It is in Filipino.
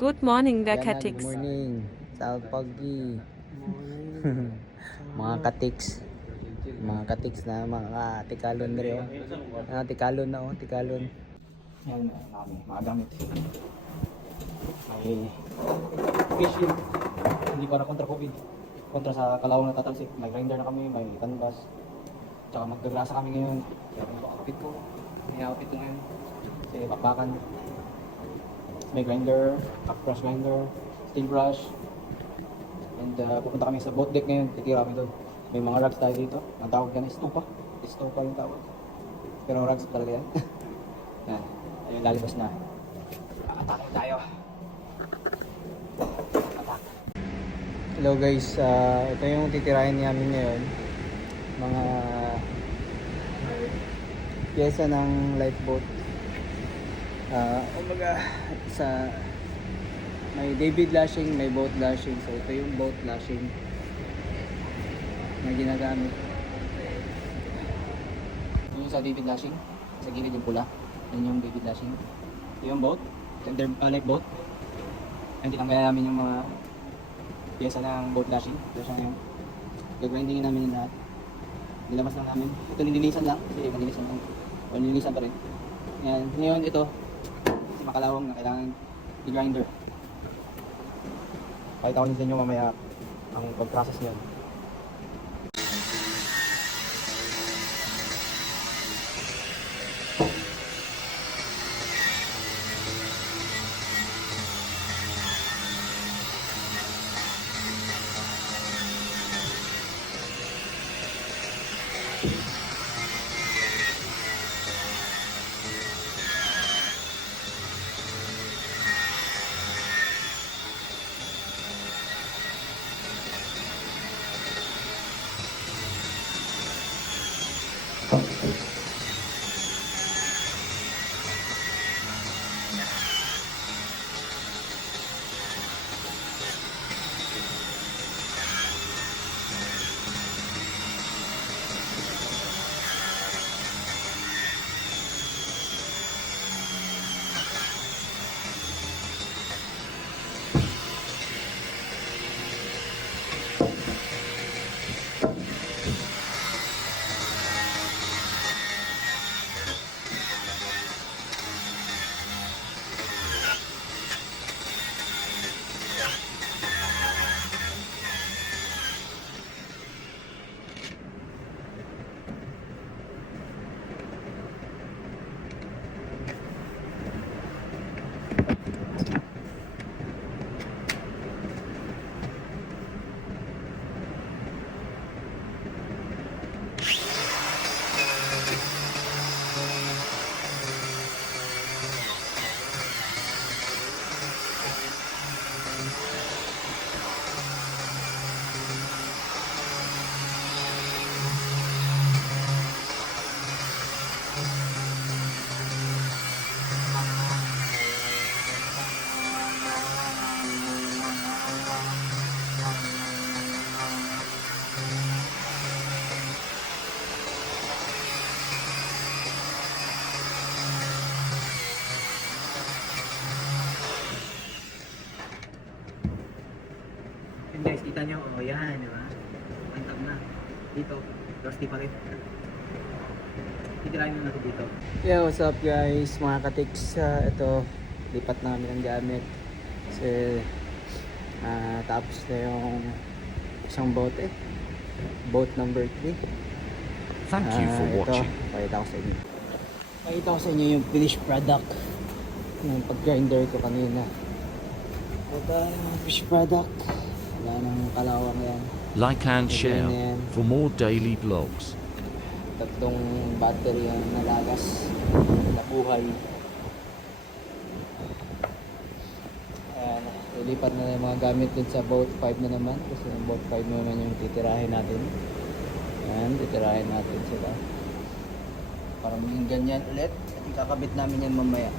Good morning, Good Katiks. morning. Sa pagi. Mga katiks. Mga katiks na mga tikalon rin. Tikalon na tikalon. Yan, mga gamit. May face shield. Hindi para kontra COVID. Kontra sa kalawang natatalsik. May grinder na kami, may canvas. Tsaka magkagrasa kami ngayon. Kaya yung outfit ko. May outfit ko ngayon. Kasi bakbakan. May grinder, cross grinder, steel brush. And pupunta kami sa boat deck ngayon. Titira kami doon. May mga rugs tayo dito. Ang tawag yan, stupa. Stupa yung tawag. Pero rugs talaga yan. Yan. Ayun, lalabas na. Attack tayo. Attack. Hello guys. Ito yung titirahin namin ngayon. Mga pyesa ng lifeboat. Sa may David lashing, may boat lashing. So ito yung boat lashing na ginagamit. Yung sa David lashing, sa gilid yung pula. Yan yung David lashing. Ito yung boat, center lifeboat. And tinanggalan namin yung mga pyesa ng boat lashing. Ito siya yung gagrindingin namin yung lahat. Nilabas lang namin. Ito nililisan lang, kasi manilisan lang. O nililisan pa rin. Yan. Ngayon ito, kasi makalawang na kailangan i-grinder. Kahit ako nyo mamaya ang pag-process nyo. And guys, kita nyo, yan, di ba? Mantap na. Dito, rusty pa rin. Titirahin na natin dito. Yeah, what's up guys, mga katiks. Ito, lipat namin ang gamit. Kasi, tapos na yung isang bote. Boat number 3. Thank you for watching. Pakita ko sa inyo. Pakita ko sa inyo yung finished product. Yung pag-grinder ko kanina. Ito yung finished product. Wala nang kalawang yan. Like and share for more daily vlogs. Tatlong battery ang nalagas. Nabuhay. Ayan. Ilipat na yung mga gamit dun sa boat 5 na naman. Kasi yung boat 5 naman yung titirahin natin. Ayan. Titirahin natin sila. Para maging ganyan ulit. At ikakabit namin yan mamaya.